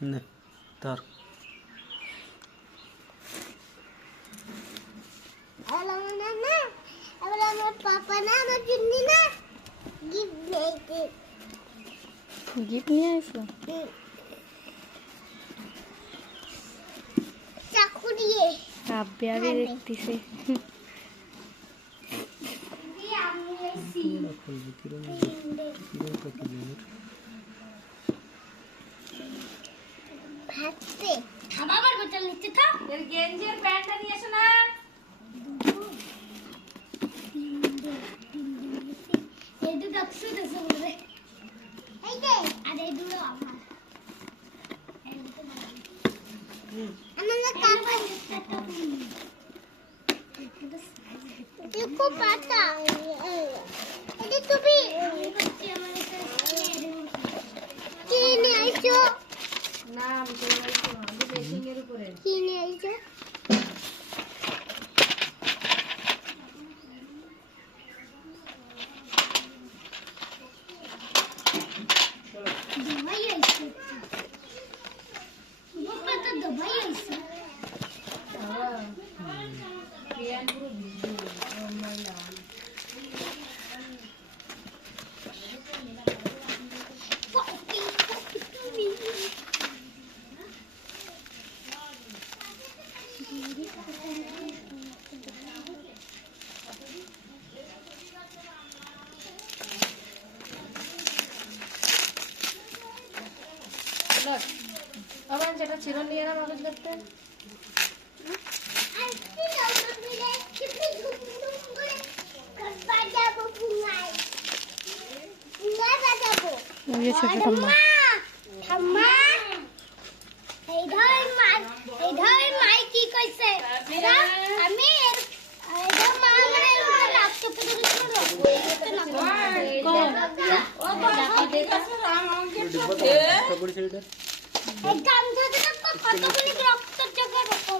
নে ধর। গিফট নিয়ে আসো। আব্বে আগে দেখতেছে। খাবার বোতল নিচে থাক। এর গেঞ্জির প্যান্টটা নিয়ে এসো না। এই দুটো একসাথে চলবে। এই যে আর এই দুটো আমার। আমাদের কাপড় দেখো পাতা। এটা তুমি কি নিয়ে আইছো? না আমি তো আইছো আমি বেসিং এর উপরে। কি নিয়ে আইছো? দবাই আইছো। বাবা তো দবাই আইছো। হ্যাঁ। পিয়ান পুরো ভিজে ময়লা। আবার যেটা চিরন নিয়ে না মানুষ দেখতে ছোট ঠাম্মা ঠাম্মা এই ধর মাই কি কইছে আমি এই ধর মা মানে রাখতে পুরো এই কাম ধরে তো কতগুলি রক্ত জগা রকম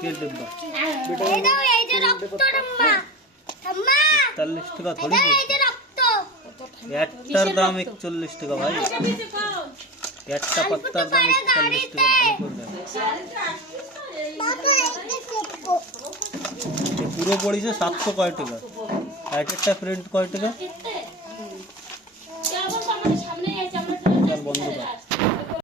এই দাও এই যে রক্ত ঠাম্মা ঠাম্মা 40 টাকা থোড়ি এই যে রক্ত একটার দাম 41 টাকা ভাই। একটা পাত্তার দাম 41 টাকা। ভালো করে দেন পুরো পড়িছে 700 কয় টাকা। একটা প্রিন্ট কয় টাকা?